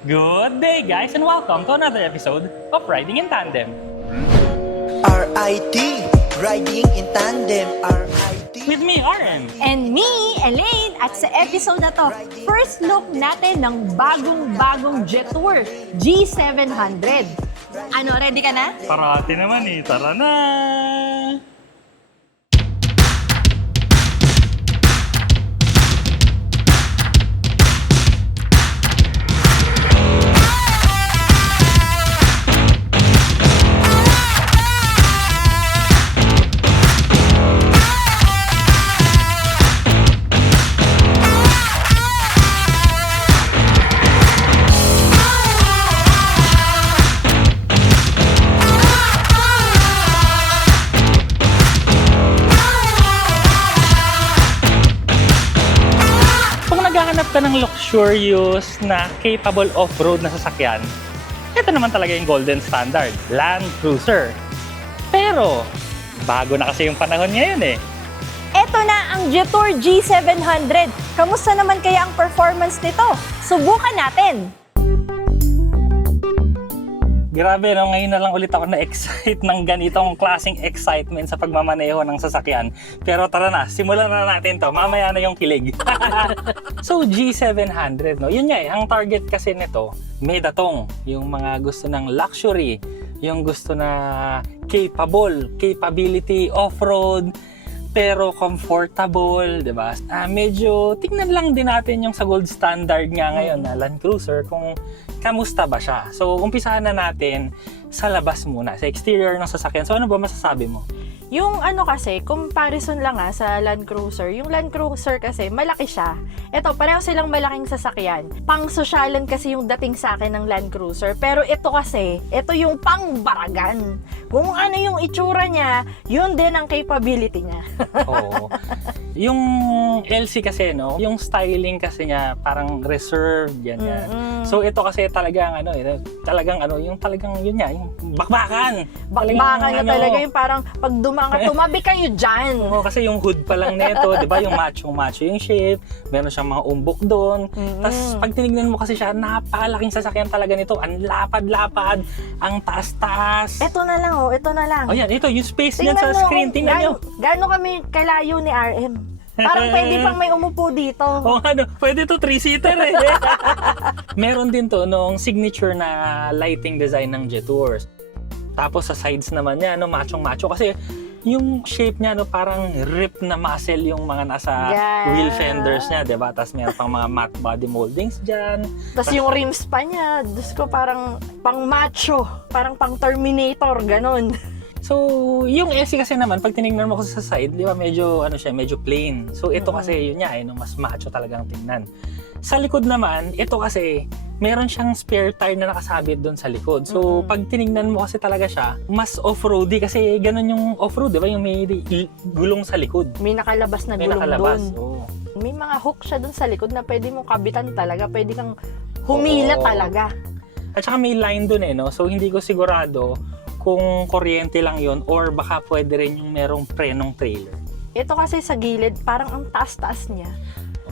Good day, guys, and welcome to another episode of Riding in Tandem. RIT, Riding in Tandem, RIT. With me, RM. And me, Elaine, at sa episode na to, first look natin ng bagong-bagong Jetour G700. Ano, ready ka na? Parati naman eh, tara na! Naghahanap ka ng luxurious na capable off-road na sasakyan, ito naman talaga yung golden standard, Land Cruiser. Pero, bago na kasi yung panahon ngayon eh. Eto na ang Jetour G700. Kamusta naman kaya ang performance nito? Subukan natin! Grabe, no? Ngayon na lang ulit ako na-excite ng ganitong klaseng excitement sa pagmamaneho ng sasakyan. Pero tara na, simulan na natin to. Mamaya na yung kilig. So, G700, no? Yun nga eh, ang target kasi nito, may datong. Yung mga gusto ng luxury, yung gusto na capability, off-road, pero comfortable, di ba? Medyo tingnan lang din natin yung sa gold standard nga ngayon na Land Cruiser kung kamusta ba siya. So, umpisahan na natin sa labas muna, sa exterior ng sasakyan. So, ano ba masasabi mo? Yung ano kasi, comparison lang sa Land Cruiser. Yung Land Cruiser kasi, malaki siya. Ito, pareho silang malaking sasakyan. Pang-sosyalan kasi yung dating sa akin ng Land Cruiser. Pero ito kasi, ito yung pang-baragan. Kung ano yung itsura niya, yun din ang capability niya. Oo. Yung LC kasi, no? Yung styling kasi niya, parang reserved, yan. So, ito kasi talagang, yung bakbakan. Bakbakan na talaga yung parang pag tumabi kayo dyan. Oo, kasi yung hood pa lang nito, di ba? Yung macho yung shape, meron siyang mga umbok doon. Tapos pag tinignan mo kasi siya, napakalaking sasakyan talaga nito. Ang lapad-lapad, ang taas-taas. Ito na lang, ito na lang. Oh, yan, ito, yung space niyan sa screen. Tingnan nyo. Gaano kami kalayo ni RM? Parang pwede pang may umupo dito. Oo, pwede to 3-seater eh. Meron din to nung signature na lighting design ng Jetour. Tapos sa sides naman niya, machong-macho. Kasi yung shape niya, parang rip na muscle yung mga nasa wheel fenders niya, diba? Tapos meron pang mga matte body moldings dyan. Tapos yung rims pa niya, Diyos ko, parang pang macho, parang pang Terminator, ganon. So, yung SC kasi naman, pag tinignan mo kasi sa side, di ba, medyo plain. So, ito kasi, yun nga, mas macho talagang tingnan. Sa likod naman, ito kasi, meron siyang spare tire na nakasabit doon sa likod. So, pag tinignan mo kasi talaga siya, mas off-roady kasi ganun yung off-road, di ba? Yung may gulong sa likod. May nakalabas na May gulong nakalabas, doon. May mga hook siya doon sa likod na pwede mong kabitan talaga. Pwede kang humila talaga. At saka may line doon no? So, hindi ko sigurado kung kuryente lang yon or baka pwede rin yung merong prenong trailer. Ito kasi sa gilid, parang ang taas-taas niya.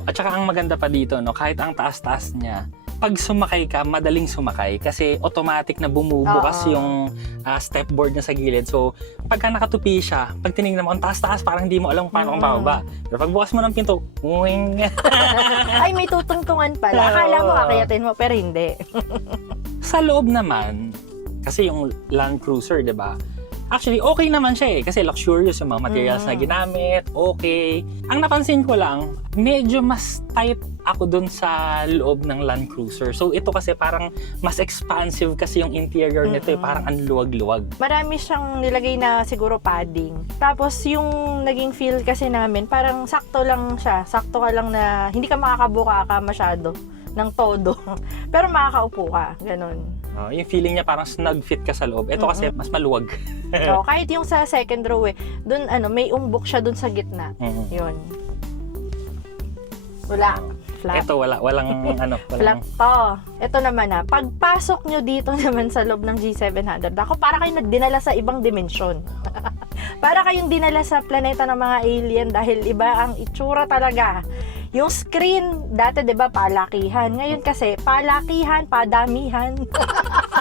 At saka ang maganda pa dito, kahit ang taas-taas niya, pag sumakay ka, madaling sumakay kasi automatic na bumubukas yung stepboard niya sa gilid. So, pagka nakatupi siya, pag tinignan mo, ang taas-taas, parang hindi mo alam paano kung bababa. Pero pag bukas mo ng pinto, uwing! Ay, may tutungtungan pala. Akala mo, akayatin mo, pero hindi. Sa loob naman, kasi yung Land Cruiser, di ba? Actually, okay naman siya kasi luxurious yung mga materials na ginamit, okay. Ang napansin ko lang, medyo mas tight ako dun sa loob ng Land Cruiser. So, ito kasi parang mas expansive kasi yung interior nito, parang ang luwag-luwag. Marami siyang nilagay na siguro padding. Tapos, yung naging feel kasi namin, parang sakto lang siya. Sakto ka lang na hindi ka makakabuka ka masyado ng todo. Pero makakaupo ka, ganun. Yung feeling niya parang snug fit ka sa loob. Ito kasi mas maluwag. So, kahit yung sa second row dun may umbok siya dun sa gitna. Yun. Wala. Flat. Ito walang Flat to. Ito naman pagpasok nyo dito naman sa loob ng G700, ako para kayo nagdinala sa ibang dimensyon. Para kayong dinala sa planeta ng mga alien dahil iba ang itsura talaga. Yung screen, dati 'di ba palakihan. Ngayon kasi palakihan, padamihan,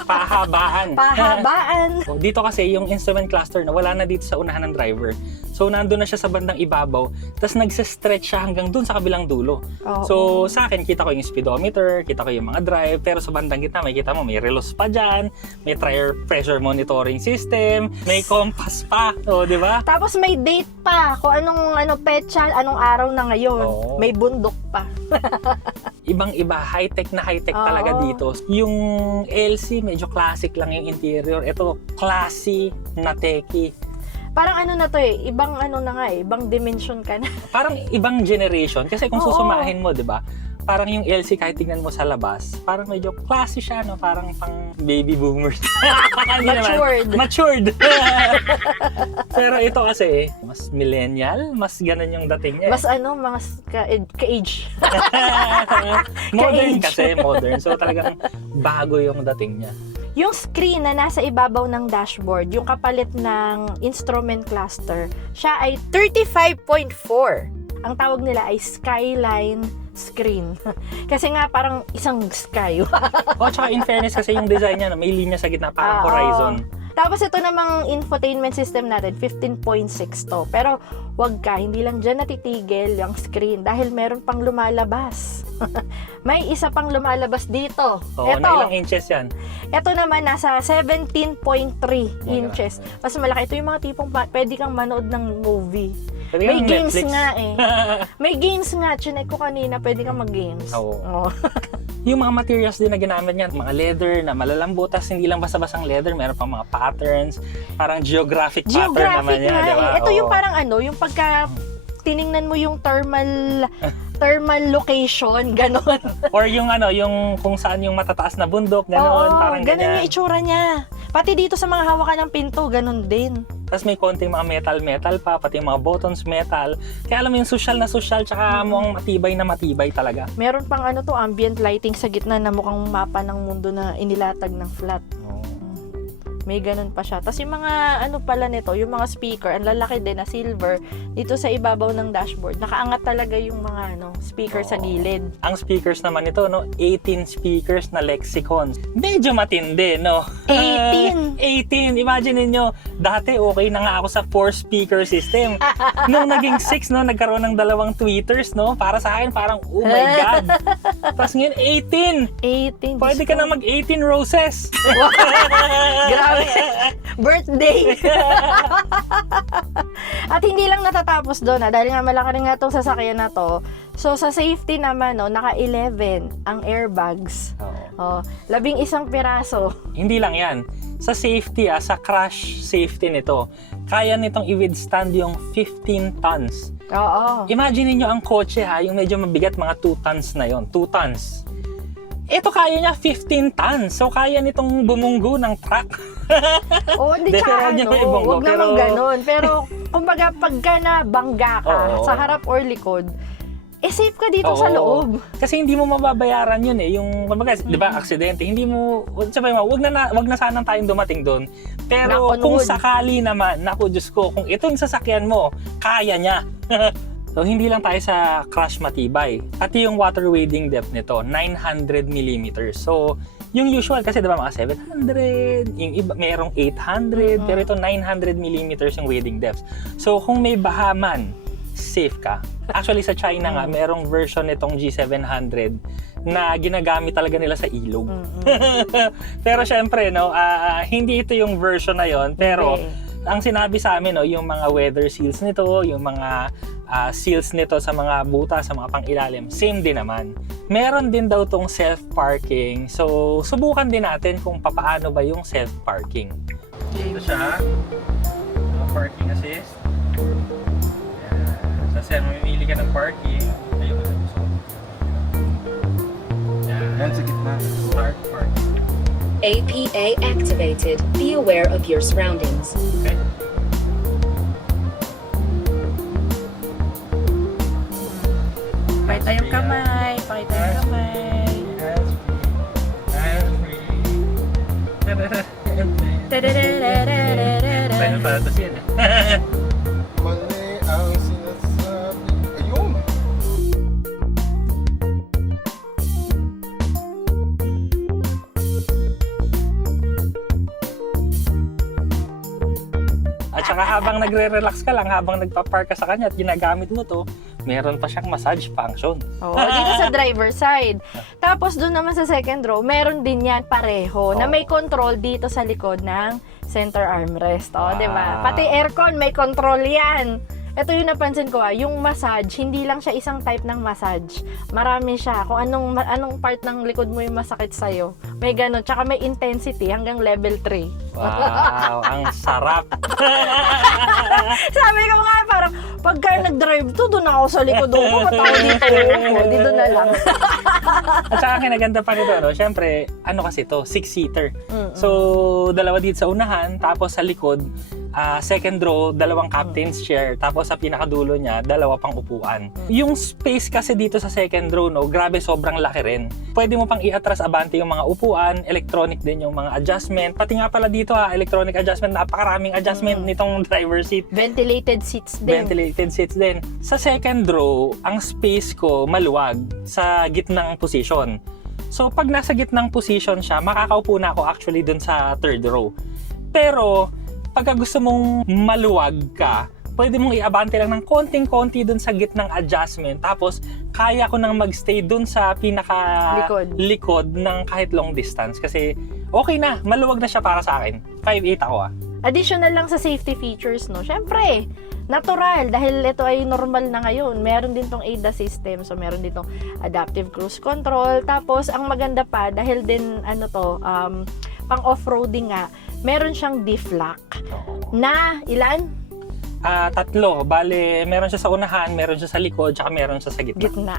Pahabaan. pahabaan. Dito kasi yung instrument cluster na wala na dito sa unahan ng driver. So nandun na siya sa bandang ibabaw, tapos nagse-stretch siya hanggang dun sa kabilang dulo. Oo. So sa akin, kita ko yung speedometer, kita ko yung mga drive, pero sa bandang gitna, may kita mo, may relos pa dyan, may tire pressure monitoring system, may compass pa, o di ba? Tapos may date pa, kung anong petsa, anong araw na ngayon. Oo. May bundok pa. Ibang-iba, high-tech na high-tech Oo. talaga dito. Yung LC, medyo classic lang yung interior. Ito, classy na techy. Parang ano na to ibang ano na nga ibang dimension ka na. Parang ibang generation. Kasi kung Oo. susumahin mo, di ba? Parang yung LC, kahit tignan mo sa labas, parang medyo classy siya, no? Parang pang baby boomers. Hindi naman. Matured. Matured. Pero ito kasi, mas millennial, mas ganun yung dating niya. Mas mga ka-age. Modern ka-age. kasi, modern. So talagang bago yung dating niya. Yung screen na nasa ibabaw ng dashboard, yung kapalit ng instrument cluster, siya ay 35.4. Ang tawag nila ay Skyline screen. Kasi nga parang isang sky. O, tsaka in fairness kasi yung design niya, no, may linya sa gitna, parang horizon. Tapos ito namang infotainment system natin, 15.6 to. Pero wag ka, hindi lang dyan natitigil yung screen dahil meron pang lumalabas. May isa pang lumalabas dito. Oo, Ito. na ilang inches yan? Ito naman, nasa 17.3 inches. Mas malaki. Ito yung mga tipong pwede kang manood ng movie. Pwede May kang games Netflix. nga eh. May games nga. Chinek ko kanina, pwede kang mag-games. Oo. Oo. Yung mga materials din na ginamit niya, mga leather na malalambot, tas hindi lang basta-basang leather, meron pang mga patterns, parang geographic pattern naman Geographic niya, nga di ba? eh. Ito yung Oo. parang yung pagka tiningnan mo yung thermal location, ganon. Or yung yung kung saan yung matataas na bundok, gano'n, parang ganon ganyan. yung itsura niya. Pati dito sa mga hawakan ng pinto, ganon din. Tapos may konting mga metal pa, pati yung mga buttons metal. Kaya alam mo yung social na social, tsaka mukhang matibay na matibay talaga. Meron pang ambient lighting sa gitna na mukhang mapa ng mundo na inilatag ng flat. May ganun pa siya. Tapos yung mga pala nito, yung mga speaker, ang lalaki din na silver, dito sa ibabaw ng dashboard. Nakaangat talaga yung mga speaker sa gilid. Ang speakers naman ito, 18 speakers na Lexicon. Medyo matindi, no? 18? 18! Imagine niyo, dati okay na nga ako sa 4-speaker system. Nung naging 6, nagkaroon ng 2 tweeters, Para sa akin, parang, oh my God! Tapos ngayon, 18! 18. Pwede ka na mag-18 roses! Grabe. Birthday. At hindi lang natatapos doon, dahil nga malaki rin nga itong sasakyan na to. So sa safety naman, naka 11 ang airbags. Oo. 11 piraso. Hindi lang yan. Sa safety, sa crash safety nito, kaya nitong i-withstand yung 15 tons. Oo. Imagine niyo ang kotse yung medyo mabigat, mga 2 tons na yon, 2 tons. Ito kaya niya 15 tons. So kaya nitong bumunggo ng truck. Oo, hindi Pero tsaka wag niyo ibunggo, wag naman ganun. Pero kumbaga pagka nabangga ka Oo. sa harap or likod, safe ka dito Oo. sa loob. Kasi hindi mo mababayaran yun yung, kumbaga, di ba, aksidente, hindi mo, sabi mo, wag na sana tayong dumating doon. Pero Knock on kung wood. sakali naman, naku Diyos ko, kung itong sasakyan mo, kaya niya. So, hindi lang tayo sa crash matibay. At yung water wading depth nito, 900 mm. So, yung usual kasi diba mga 700, yung iba merong 800, pero ito 900 mm yung wading depth. So, kung may baha man, safe ka. Actually, sa China nga, merong version nitong G700 na ginagamit talaga nila sa ilog. Pero syempre, hindi ito yung version na yon. Pero, ang sinabi sa amin, yung mga weather seals nito, yung mga seals nito sa mga buta, sa mga pang-ilalim, same din naman. Meron din daw tong self-parking. So, subukan din natin kung papaano ba yung self-parking. Dito siya. Parking assist. Kasi mamimili ka ng parking. Ayun. Yan sa gitna. Start parking. APA activated. Be aware of your surroundings. Okay. Pakita yung kamay. Pakita yung kamay. Final Fantasy yan. Mali ang sinasabi. Ayun! saka habang nagre-relax ka lang, habang nagpa-park ka sa kanya at ginagamit mo to, meron pa siyang massage function. Oo, dito sa driver side. Tapos doon naman sa second row, meron din yan pareho na may control dito sa likod ng center armrest. O, di ba? Wow. Pati aircon, may control yan. Ito yung napansin ko, yung massage, hindi lang siya isang type ng massage. Marami siya. Kung anong part ng likod mo yung masakit sa'yo. May ganun. Tsaka may intensity hanggang level 3. Wow, ang sarap. Sabi ko nga, parang pagka nag-drive to, doon ako sa likod. Ba't ako dito? Dito na lang. At saka kinaganda pa nito, no? Siyempre, ano kasi to, 6-seater. So, dalawa dito sa unahan, tapos sa likod, second row, dalawang captain's chair, tapos sa pinakadulo niya, dalawa pang upuan. Yung space kasi dito sa second row, no, grabe, sobrang laki rin. Pwede mo pang i-atras abante yung mga upuan, electronic din yung mga adjustment. Pati nga pala dito electronic adjustment, napakaraming adjustment nitong driver seat. Ventilated seats din. Ventilated seats din. Sa second row, ang space ko maluwag sa gitnang position. So, pag nasa gitnang position siya, makakaupo na ako actually dun sa third row. Pero, pagka gusto mong maluwag ka, pwede mong iabante lang ng konting-konti dun sa gitnang adjustment. Tapos, kaya ko nang magstay dun sa likod ng kahit long distance. Kasi, okay na. Maluwag na siya para sa akin. 5'8" ako Additional lang sa safety features, no? Syempre, natural. Dahil ito ay normal na ngayon. Meron din tong ADAS system. So, meron din tong adaptive cruise control. Tapos, ang maganda pa, dahil din, pang off-roading nga, meron siyang diff lock. Na, ilan? 3. Bale, meron siya sa unahan, meron siya sa likod, tsaka meron siya sa gitna. Gitna.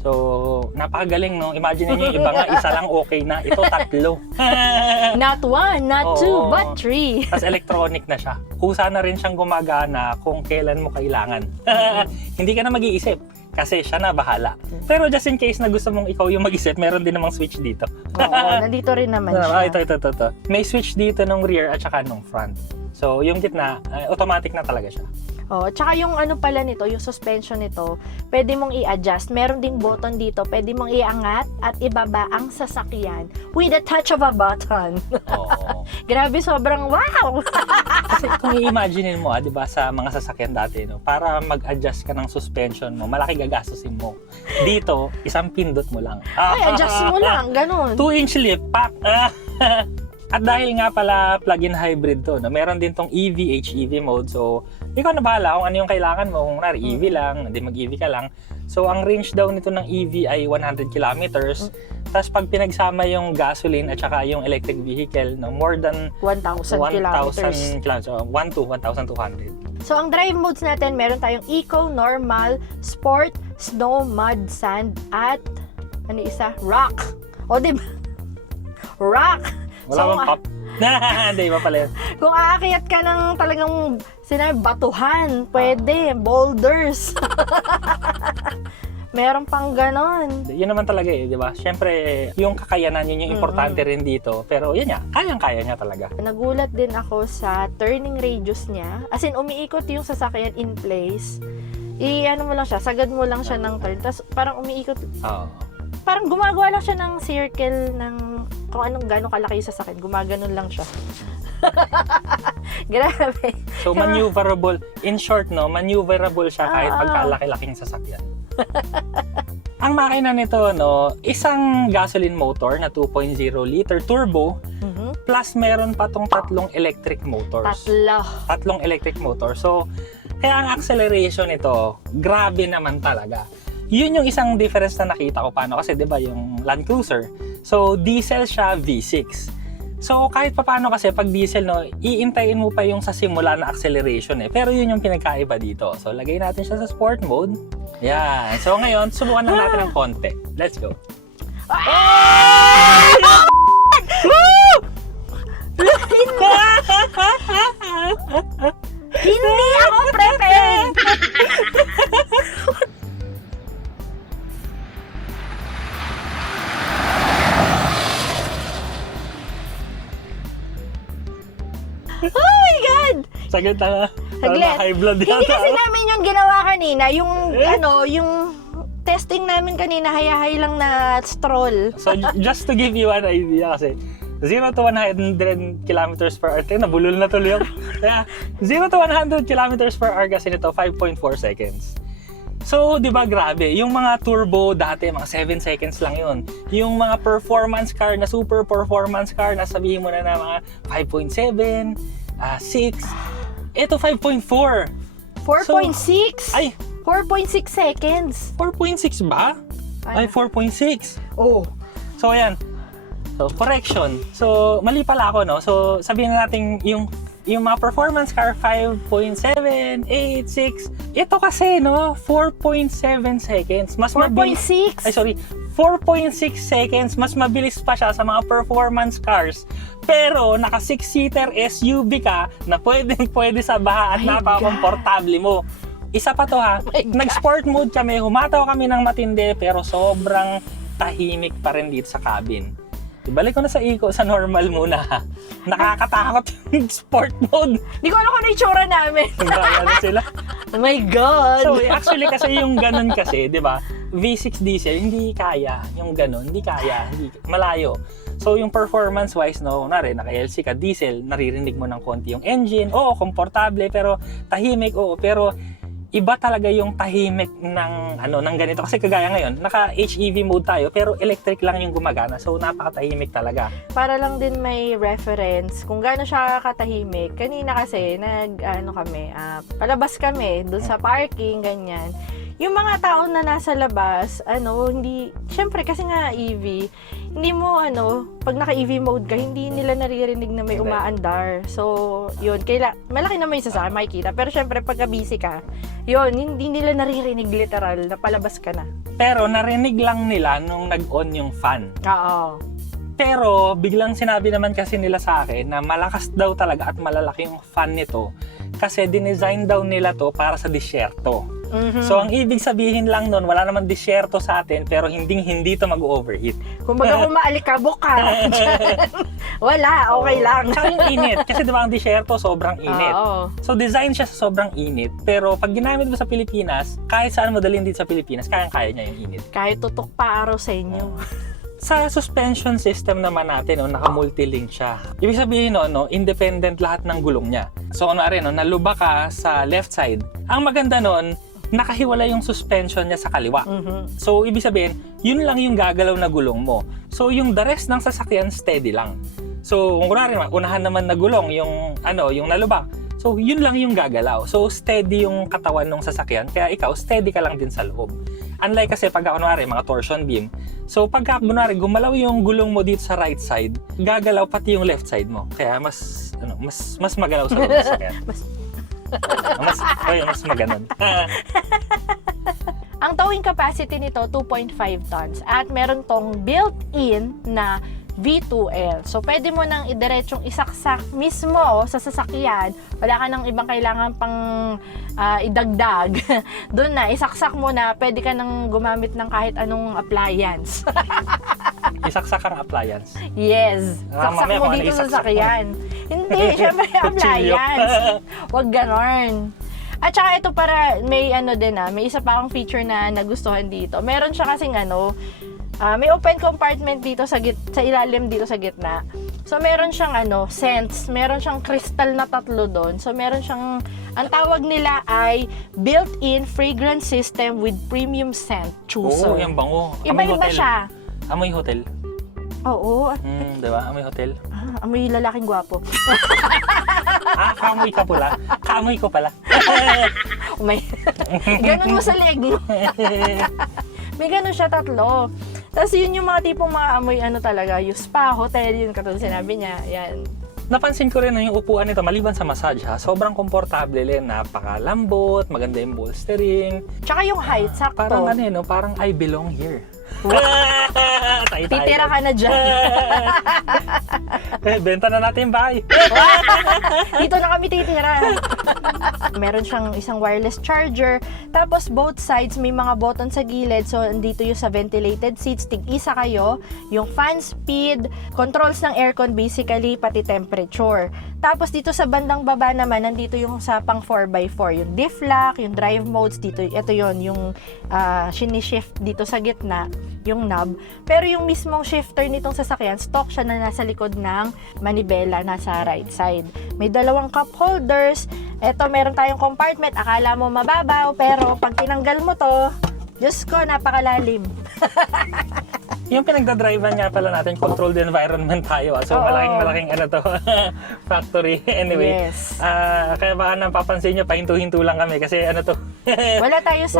So, napakagaling, no? Imagine niyo yung iba nga, isa lang okay na. Ito 3. Not 1, not 2, Oo. but 3. Tapos electronic na siya. Kusa na rin siyang gumagana kung kailan mo kailangan. Hindi ka na mag-iisip kasi siya na bahala. Pero just in case na gusto mong ikaw yung mag-isip, meron din namang switch dito. Oo, nandito rin naman siya. Ito. May switch dito ng rear at saka nung front. So, yung gitna, automatic na talaga siya. Oh, tsaka yung pala nito, yung suspension nito, pwede mong i-adjust. Meron ding button dito, pwede mong iangat at ibaba ang sasakyan with a touch of a button. Oo. Grabe, sobrang wow! Kasi kung i-imagine mo, di ba, sa mga sasakyan dati, no, para mag-adjust ka ng suspension mo, malaki gagastusin mo. Dito, isang pindot mo lang. Ay, adjust mo lang, ganun. 2-inch lift, pak! At dahil nga pala plug-in hybrid to, no, meron din tong EV, HEV mode. So, ikaw na bahala kung ano yung kailangan mo. Kung EV lang, hindi mag-EV ka lang. So, ang range daw nito ng EV ay 100 kilometers. Tapos, pag pinagsama yung gasoline at saka yung electric vehicle, no, more than 1,000 kilometers. 1,000 kilometers. So, 1,200. So, ang drive modes natin, meron tayong Eco, Normal, Sport, Snow, Mud, Sand, at Rock. O, diba? Rock! Wala So, bang pop? Hindi, iba pala yun. Kung aakyat ka ng talagang batuhan, pwede, boulders. Meron pang ganon. Yun naman talaga di ba? Siyempre, yung kakayanan, yun yung importante rin dito. Pero yun nga, kayang-kaya niya talaga. Nagulat din ako sa turning radius niya. As in, umiikot yung sasakyan in place. Mo lang siya, sagad mo lang siya ng turn. Tapos parang umiikot. Oo. Parang gumagawa lang siya ng circle ng kung gano'ng kalaki yung sasakyan. Gumaganon lang siya. Grabe. So, maneuverable. In short, no, maneuverable siya kahit pagkalaki-laking sasakyan. Ang makina nito, no, isang gasoline motor na 2.0 liter turbo, plus meron pa tong 3 electric motors. 3 electric motors. So, kaya ang acceleration nito, grabe naman talaga. Yun yung isang difference na nakita ko paano. Kasi 'di ba yung Land Cruiser, so diesel siya, V6. So kahit paano kasi pag diesel, no, iintayin mo pa yung sa simula na acceleration Pero yun yung pinagkaiba dito. So lagay natin siya sa sport mode. Yan. So ngayon, subukan lang natin ng konti. Let's go. Hindi ako prepared! Oh my God! Saglit lang Saglit. high blood Hindi yata. kasi namin yung ginawa kanina, yung yung testing namin kanina, hayahay lang na stroll. So just to give you an idea kasi 0 to 100 kilometers per hour. Tayo, nabulol na tuloy ako. Kaya, 0 to 100 kilometers per hour kasi nito, 5.4 seconds. So, di ba grabe? Yung mga turbo dati, mga 7 seconds lang yun. Yung mga performance car na super performance car, nasabihin mo na mga 5.7, 6. Ito, 5.4. 4.6. Ay, 4.6 seconds. 4.6 ba? Ay, 4.6. Oh. So, ayan. So, correction. So, mali pala ako, no? So, sabihin na natin yung mga performance car, 5.7, 8, 6. Ito kasi, no? 4.7 seconds. Mas mabilis. 4.6. Ay, sorry. 4.6 seconds. Mas mabilis pa siya sa mga performance cars. Pero, naka 6-seater SUV ka na pwede sa baha at My napaka-komportable mo. Isa pa to ha. My God. Nag-sport mode kami. Humataw kami ng matindi pero sobrang tahimik pa rin dito sa cabin. Ibalik ko na sa normal muna. Nakakatakot yung sport mode. Di ko alam kung ano yung tsura namin. Gaya na sila. Oh my God. So, actually kasi yung ganun kasi, di ba? V6 diesel, hindi kaya. Yung ganun, hindi kaya. Hindi, malayo. So, yung performance-wise, no, kunwari, naka-LC ka, diesel, naririnig mo ng konti yung engine. Oo, komportable, pero tahimik, oo. Pero, iba talaga yung tahimik ng ganito. Kasi kagaya ngayon, naka-HEV mode tayo, pero electric lang yung gumagana. So, napakatahimik talaga. Para lang din may reference kung gaano siya katahimik. Kanina kasi, palabas kami dun sa parking, ganyan. Yung mga tao na nasa labas, hindi, syempre kasi nga EV, hindi mo, pag naka-EV mode ka, hindi nila naririnig na may umaandar. So, yun, malaki naman yung sasakyan, makikita. Pero syempre, pagka busy ka, yun, hindi nila naririnig literal na palabas ka na. Pero, narinig lang nila nung nag-on yung fan. Oo. Pero, biglang sinabi naman kasi nila sa akin na malakas daw talaga at malalaki yung fan nito kasi dinesign daw nila to para sa disyerto. Mm-hmm. So, ang ibig sabihin lang nun, wala naman disyerto sa atin pero hindi to mag-overheat. Kung baga kumaalikabok ka, wala, okay lang. Tsaka yung init. Kasi diba ang disyerto, sobrang init. Oo. So, design siya sa sobrang init. Pero pag ginamit mo sa Pilipinas, kahit saan mo dalhin dito sa Pilipinas, kayang-kaya niya yung init. Kahit tutok pa araw sa inyo. Sa suspension system naman natin, naka-multilink siya. Ibig sabihin, independent lahat ng gulong niya. So, naluba ka sa left side. Ang maganda nakahiwala yung suspension niya sa kaliwa. Mm-hmm. So, ibig sabihin, yun lang yung gagalaw na gulong mo. So, yung the rest ng sasakyan, steady lang. So, kung kunwari, unahan naman na gulong, yung nalubak. So, yun lang yung gagalaw. So, steady yung katawan ng sasakyan. Kaya ikaw, steady ka lang din sa loob. Unlike kasi pagka kunwari, mga torsion beam. So, pagka kunwari, gumalaw yung gulong mo dito sa right side, gagalaw pati yung left side mo. Kaya mas magalaw sa loob ng sasakyan. mas maganon. Ang towing capacity nito, 2.5 tons. At meron tong built-in na V2L. So, pwede mo nang idiretsong isaksak mismo sa sasakyan. Wala ka nang ibang kailangan pang idagdag. Doon na, isaksak mo na, pwede ka nang gumamit ng kahit anong appliance. Isaksak ang appliance. Yes. Saksak mamaya mo kung ano dito sa isaksak sasakyan. Hindi, syempre appliance. Huwag ganon. At saka ito para may may isa pa akong feature na nagustuhan dito. Meron siya kasing may open compartment dito sa ilalim dito sa gitna. So meron siyang scents, meron siyang crystal na 3 doon. So meron siyang, ang tawag nila ay built-in fragrance system with premium scent chooser. Oo, yung bango. Iba-iba siya. Amoy hotel. Oo. Diba? Amoy hotel. Amoy lalaking gwapo. Kamoy ka pala. Kamoy ko pala. May ganun mo sa leg mo. May ganun siya 3. Tapos yun yung mga tipong mga amoy talaga, yung spa, hotel, yun katulad sinabi niya, yan. Napansin ko rin yung upuan nito, maliban sa massage sobrang komportable rin, napakalambot, maganda yung bolstering. Tsaka yung height, sakto. Parang parang I belong here. Titira ka na dyan. Benta na natin yung bahay. Dito na kami titira. Meron siyang isang wireless charger. Tapos both sides may mga button sa gilid. So andito yung sa ventilated seats, tig-isa kayo. Yung fan speed, controls ng aircon basically, pati temperature. Tapos dito sa bandang baba naman, nandito yung sa pang 4x4, yung diff lock, yung drive modes dito. Ito yon yung shift dito sa gitna, yung knob. Pero yung mismong shifter nitong sasakyan, stock siya na nasa likod ng manibela, nasa right side. May dalawang cup holders. Ito, meron tayong compartment. Akala mo mababaw, pero pag tinanggal mo to, Diyos ko, napakalalim. Yung pinagdadrivean nga pala natin, controlled environment tayo. So, Oo. malaking ano to, factory. Anyway, Yes. kaya baka napapansin nyo, pahinto-hinto lang kami kasi ano to. Wala tayo sa,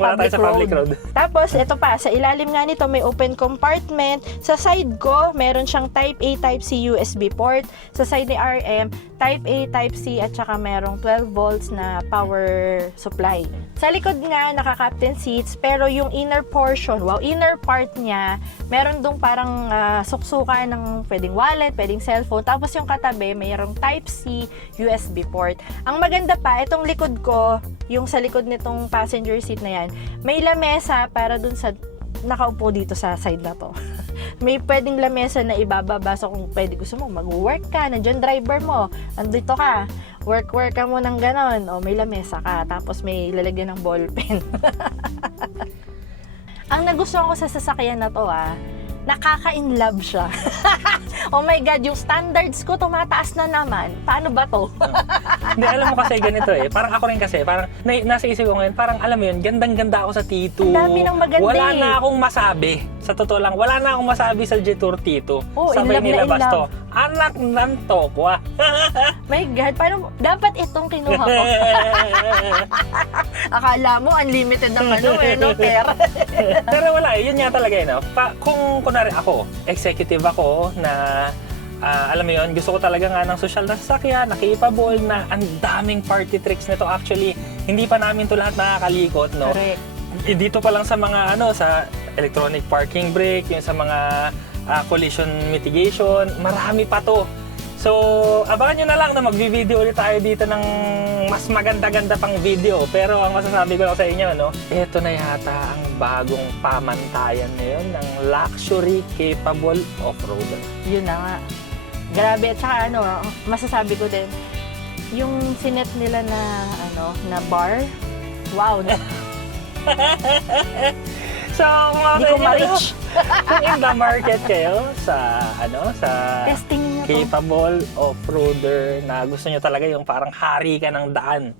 wala tayo sa public road. Tapos, ito pa, sa ilalim nga nito, may open compartment. Sa side ko, meron siyang Type A, Type C USB port. Sa side ni RM, Type A, Type C, at saka merong 12 volts na power supply. Sa likod nga, naka-captain seats, pero yung inner portion, inner part niya, meron dong parang suksukan ng pwedeng wallet, pwedeng cellphone. Tapos yung katabi, mayroong Type C USB port. Ang maganda pa, itong likod ko, yung sa likod nitong passenger seat na yan, may lamesa para dun sa nakaupo dito sa side na to. May pwedeng lamesa na ibababa. So kung pwede gusto mo, mag-work ka, nandiyan driver mo, andito ka, work ka mo ng ganon, o may lamesa ka, tapos may lalagyan ng ballpen. Ang nagustuhan ko sa sasakyan na to, nakaka-inlove siya. Oh my God, yung standards ko tumataas na naman. Paano ba to? Hindi, alam mo kasi ganito parang ako rin kasi, parang nasa isip ko ngayon, parang alam mo yun, gandang-ganda ako sa T2. Ang dami ng maganda Wala eh. na akong masabi. Sa totoo lang, wala na akong masabi sa Jetour T2. Oh, Sabay in love na nilabas in love. to. Anak ng tokwa. My God, paano dapat itong kinuha ko? Akala mo unlimited ang no, pera. Pero wala, yun nga talaga kung kunwari ako, executive ako na alam mo yun, gusto ko talaga nga ng social na sasakyan, na capable, na ang daming party tricks nito. Actually, hindi pa namin to lahat nakakalikot, no? Correct. Dito pa lang sa mga sa electronic parking brake, yung sa mga collision mitigation, marami pa to. So, abangan nyo na lang na mag-video ulit tayo dito ng mas maganda-ganda pang video. Pero ang masasabi ko lang sa inyo, ito na yata ang bagong pamantayan ngayon ng luxury capable off-roader. Yun na nga. Grabe, at saka masasabi ko din, yung sinet nila na bar, wow. So, Hindi ko ma-reach. kung in the market kayo sa Testing nyo to. capable off-roader na gusto nyo talaga yung parang hari ka ng daan,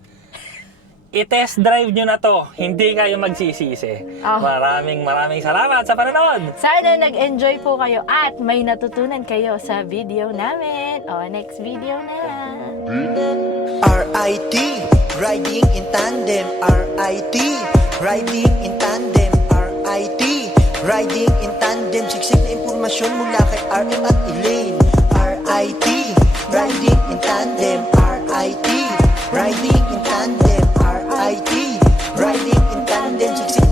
i-test drive nyo na to. Hindi kayo magsisisi. Oh. Maraming salamat sa panonood. Sana nag-enjoy po kayo at may natutunan kayo sa video namin. O, next video na. RIT, riding in tandem. RIT, riding in tandem. RIT, riding in tandem. Siksik na impormasyon mula kay RM at Elaine.